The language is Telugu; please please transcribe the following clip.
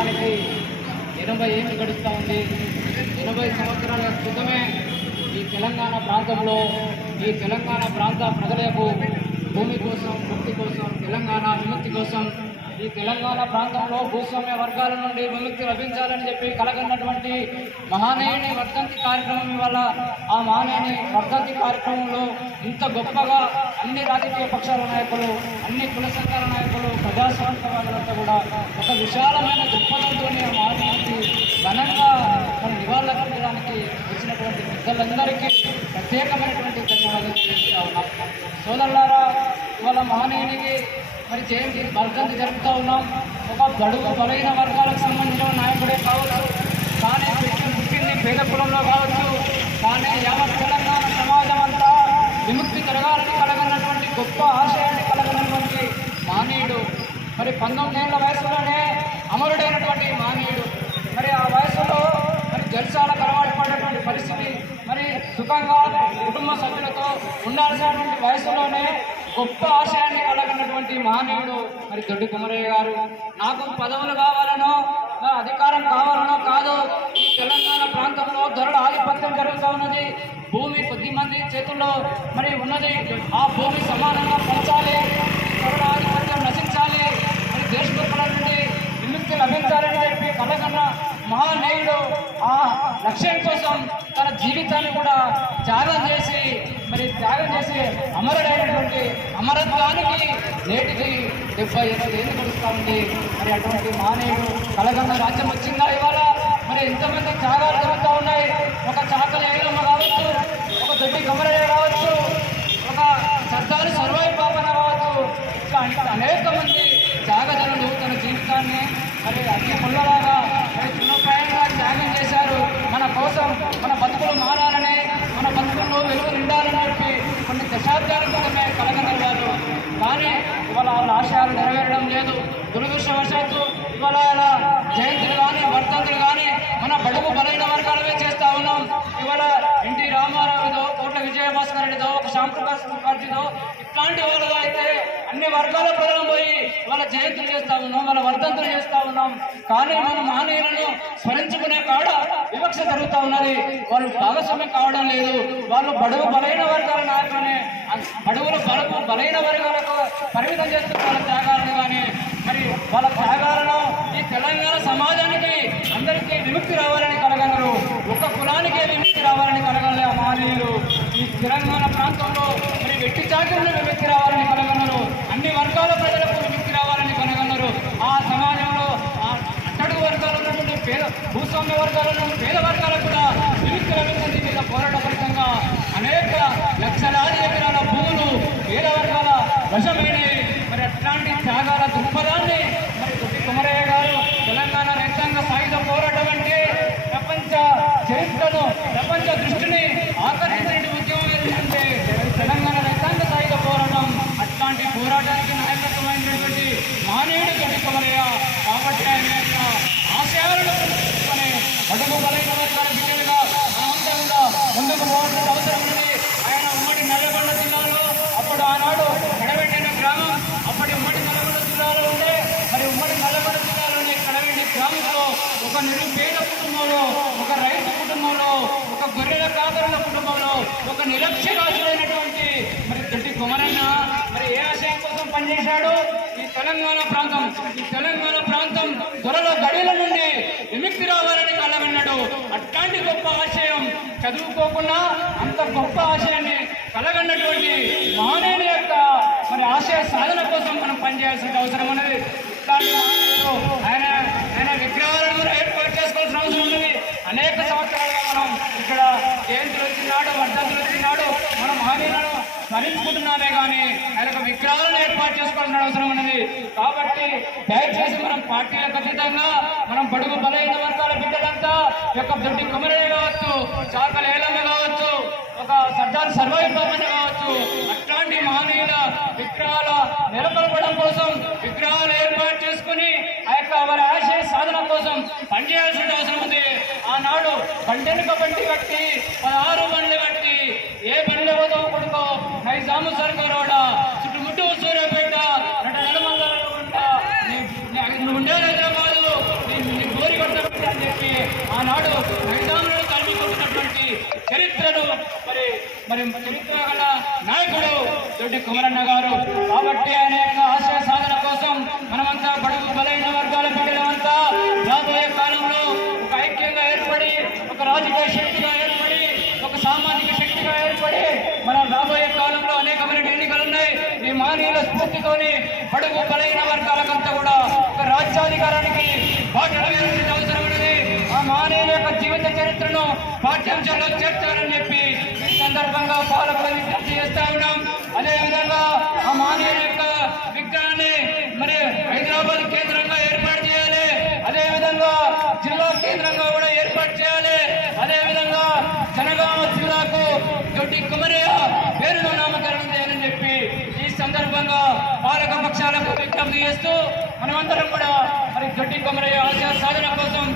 రావడానికి 80 ఏళ్ళు గడుస్తూ ఉంది. 80 సంవత్సరాల క్రితమే ఈ తెలంగాణ ప్రాంతంలో ఈ తెలంగాణ ప్రాంత ప్రజలకు భూమి కోసం, ముక్తి కోసం, తెలంగాణ విముక్తి కోసం ఈ తెలంగాణ ప్రాంతంలో భూస్వామ్య వర్గాల నుండి విముక్తి లభించాలని చెప్పి కలగన్నటువంటి మహానీయుని వర్ధంతి కార్యక్రమం వల్ల ఆ మహానీయుని వర్ధంతి కార్యక్రమంలో ఇంత గొప్పగా అన్ని రాజకీయ పక్షాల నాయకులు, అన్ని కుల సంఘాల నాయకులు, ప్రజాస్వామ్యవాదులంతా కూడా ఒక విశాలమైన దృక్పథంతో ఆ మహానీయునికి ఘనంగా మన నివాళులర్పించడానికి వచ్చినటువంటి పెద్దలందరికీ ప్రత్యేకమైనటువంటి ధన్యవాదాలు తెలియజేస్తా ఉన్నాం. సోదరులారా, ఇవాళ మహానీయునికి మరి జయంతి వర్ధంతి జరుపుతూ ఉన్నాం. ఒక బడుగు బలైన వర్గాలకు సంబంధించిన నాయకుడే కావచ్చు, కానీ పుట్టింది పేద కులంలో కావచ్చు, కానీ యావత్ తెలంగాణ సమాజం అంతా విముక్తి జరగాలని కలగనటువంటి గొప్ప ఆశయాన్ని కలగనటువంటి మహనీయుడు. మరి 19 ఏళ్ల వయసులోనే అమరుడైనటువంటి మహనీయుడు. మరి ఆ వయసులో మరి జల్సాలకు అలవాటు పడినటువంటి పరిస్థితి, మరి సుఖంగా కుటుంబ సభ్యులతో ఉండాల్సినటువంటి వయసులోనే గొప్ప ఆశయాన్ని కలగనటువంటి మహనీయుడు మరి దొడ్డి కుమరయ్య గారు. నాకు పదవులు కావాలనో, అధికారం కావాలనో కాదు, ఈ తెలంగాణ ప్రాంతంలో ధరల ఆధిపత్యం జరుగుతూ ఉన్నది. భూమి కొద్ది మంది చేతుల్లో మరి ఉన్నది. ఆ భూమి సమానంగా పంచాలి, ధరల ఆధిపత్యం నశించాలి, మరి దేశ గొప్పల నుండి విముక్తి లభించాలని చెప్పి కలగన్న మహానీయుడు ఆ లక్ష్యం కోసం తన జీవితాన్ని కూడా త్యాగం చేసి అమరుడైనటువంటి అమరత్వానికి నేటికి 78 ఏళ్ళు గడుస్తూ ఉంది. మరి అటువంటి మహనీయుడు కలగన్న రాజ్యం వచ్చిందా ఇవాళ? మరి ఎంతమంది త్యాగాలు జరుగుతూ ఉన్నాయి. ఒక చాకలి ఐలమ్మ కావచ్చు, ఒక దొడ్డి కుమరయ్య కావచ్చు, ఒక సర్దారు సర్వాయి పాపన కావచ్చు, ఇట్లా అనేక మంది త్యాగజనులు తన జీవితాన్ని మరి అన్ని ముళ్ళలాగా మరి చిన్నప్రాయంగా త్యాగం చేశారు. మన కోసం మన బతుకులు మారాలని, మన బతుకుల్లో వెలుగు నిండాలని చెప్పి కొన్ని దశాబ్దాల క్రితమే కలగనగారు. కానీ ఇవాళ వాళ్ళ ఆశయాలు నెరవేరడం లేదు. దురదృష్టవశాత్తు ఇవాళ జయంతులు కానీ వర్ధంతులు కానీ మన బడుగు బలైన వర్గాలవే చేస్తూ ఉన్నాం. ఇవాళ ఎన్టీ రామారావుదో, కోట్ల విజయభాస్కర్ రెడ్డిదో, ఒక శ్యాంప్రకాష్ ముఖర్జీదో ఇట్లాంటి వాళ్ళలో అయితే అన్ని వర్గాల ప్రజలు పోయి వాళ్ళ జయంతులు చేస్తూ ఉన్నాం, వాళ్ళ వర్ధంతులు చేస్తూ ఉన్నాం. కానీ మన మహనీయులను స్మరించుకునే కాడ వివక్ష జరుగుతూ ఉన్నది. వాళ్ళు భాగస్వామ్యం కావడం లేదు. వాళ్ళు బడుగు బలైన వర్గాల నాయకులనే బలైన వర్గాలకు పరిమితం చేస్తున్న వాళ్ళ త్యాగాలను కానీ మరి వాళ్ళ త్యాగాలను ఈ తెలంగాణ సమాజానికి అందరికీ విముక్తి రావాలని కలగలరు. ఒక కులానికే విముక్తి రావాలని కలగలే ఆ మహనీయులు. ఈ తెలంగాణ ప్రాంతంలో మరి వెట్టి చాకిరీలు విముక్తి రావాలని కలగలరు. అన్ని వర్గాల ప్రజలకు విముక్తి రావాలని కలగలరు. ఆ సమాజంలో అట్టడుగు వర్గాలు ఉన్నటువంటి భూస్వామ్య వర్గాలు ఉన్నటువంటి పేద వర్గాలకు కూడా విముక్తి లభించింది. మీద పోరాట ఫలితంగా అనేక లక్షలాది ఎకరాల భూములు పేద వర్గాల వశమైనవి. మరి అట్లాంటి త్యాగాల దృక్పథాన్ని మరి దొడ్డి కుమరయ్య గారు తెలంగాణ రైతాంగ సాయుధ పోరాటం అంటే ప్రపంచ చరిత్రను, ప్రపంచ దృష్టిని ఆకర్షించిన ఉద్యమం ఏంటంటే తెలంగాణ రైతాంగ సాయుధ పోరాటం. అట్లాంటి పోరాటానికి నాయకత్వమైనటువంటి మహనీయుడు దొడ్డి కుమరయ్య. కాబట్టి ఆయన యొక్క ఆశయాలను బడుగు బలైన వర్గాల బిడ్డలుగా మనమంతా కూడా ముందుకు పోవాల్సిన అవసరం ఉంది. ఆయన ఉమ్మడి నల్లగొండ జిల్లాలో అప్పుడు ఆనాడు కడవెండిన గ్రామం అప్పటి ఉమ్మడి నల్లగొండ జిల్లాలో ఉండే. మరి ఉమ్మడి నల్లగొండ జిల్లాలోని కడవెండి గ్రామంలో ఒక నిరుపేద కుటుంబంలో, ఒక రైతు కుటుంబంలో, ఒక గొర్రెల కాదరుల కుటుంబంలో ఒక నిరక్షరాజులైనటువంటి మరి దొడ్డి కుమరయ్య మరి ఏ ఆశయం కోసం పనిచేశాడు? ఈ తెలంగాణ ప్రాంతం త్వరల గడిల నుండి విముక్తి రావాలని కలగన్నాడు. అట్లాంటి గొప్ప ఆశయం చదువుకోకుండా అంత గొప్ప ఆశయాన్ని కలగన్నటువంటి మహనీయుని యొక్క మరి ఆశయ సాధన కోసం మనం పనిచేయాల్సిన అవసరం ఉన్నది. ఆయన విగ్రహాలను ఏర్పాటు చేసుకోవాల్సిన అవసరం ఉన్నది. అనేక సంవత్సరాలుగా మనం ఇక్కడ జయంతులు వచ్చినాడు, వర్ధంతులు వచ్చినాడు, మనం మహనీయులను స్మరించుకుంటున్నామే కానీ ఆయనకు విగ్రహాలను ఏర్పాటు చేసుకోవాల్సిన అవసరం ఉన్నది. కాబట్టి దయచేసి మనం పార్టీలకు అతీతంగా మనం బడుగు బలైన వర్గాల బిడ్డలంతా యొక్క దొడ్డి కుమరయ్య కావచ్చు, చాకలి ఐలమ్మ కావచ్చు, ఒక సర్దార్ సర్వాయి పాపన్న కావచ్చు, అట్లాంటి మహనీయుల విగ్రహాల నెలకొల్పడం కోసం విగ్రహాలు ఏర్పాటు చేసుకుని ఆ యొక్క వారి ఆశయ సాధన కోసం పనిచేయాల్సిన అవసరం ఉంది. ఆనాడు బండెనుక బండి కట్టి 16 బండ్లు కట్టి ఏ బండ్లు పోదో కొడుకో నైజాము సర్కారోడ చుట్టుముట్టు సూర్యాపేట నడమల్ల ఉండా నువ్వు ఉండే హైదరాబాదు ఆనాడు రైతాంగులను కలిపి కొట్టినటువంటి చరిత్రను మరి మరి చరిత్ర గల నాయకుడు దొడ్డి కుమరన్న గారు. కాబట్టి ఆయన యొక్క ఆశయ సాధన కోసం మనమంతా బడుగు బలైన వర్గాల బిడ్డలమంతా రాబోయే కాలంలో ఒక ఐక్యంగా ఏర్పడి, ఒక రాజకీయ శక్తిగా ఏర్పడి, ఒక సామాజిక శక్తిగా ఏర్పడి మనం రాబోయే కాలంలో అనేకమైన ఎన్నికలు ఉన్నాయి. ఈ మానవుల స్ఫూర్తితోని బడుగు బలైన వర్గాలకంతా కూడా ఒక రాజ్యాధికారానికి బాటలు వేయాల్సిన అవసరం ఉన్నది. ఆ మానవుల యొక్క జీవిత చరిత్రను పాఠ్యాంశాల్లో చేర్చాలని చెప్పి ఈ సందర్భంగా పాలకుల విజ్ఞప్తి చేస్తా ఉన్నాం. అదేవిధంగా ఆ మానవుల యొక్క విగ్రహాన్ని మరి హైదరాబాద్ కేంద్రంగా ఏర్పాటు చేయాలి. అదేవిధంగా జిల్లా కేంద్రంగా కూడా ఏర్పాటు చేయాలి. అదేవిధంగా జనగామ జిల్లాకు దొడ్డి కుమరయ్య పేరును నామకరణం చేయాలని చెప్పి ఈ సందర్భంగా పాలక పక్షాలకు విజ్ఞప్తి చేస్తూ మనమందరం కూడా మరి దొడ్డి కుమరయ్య ఆశయ సాధన కోసం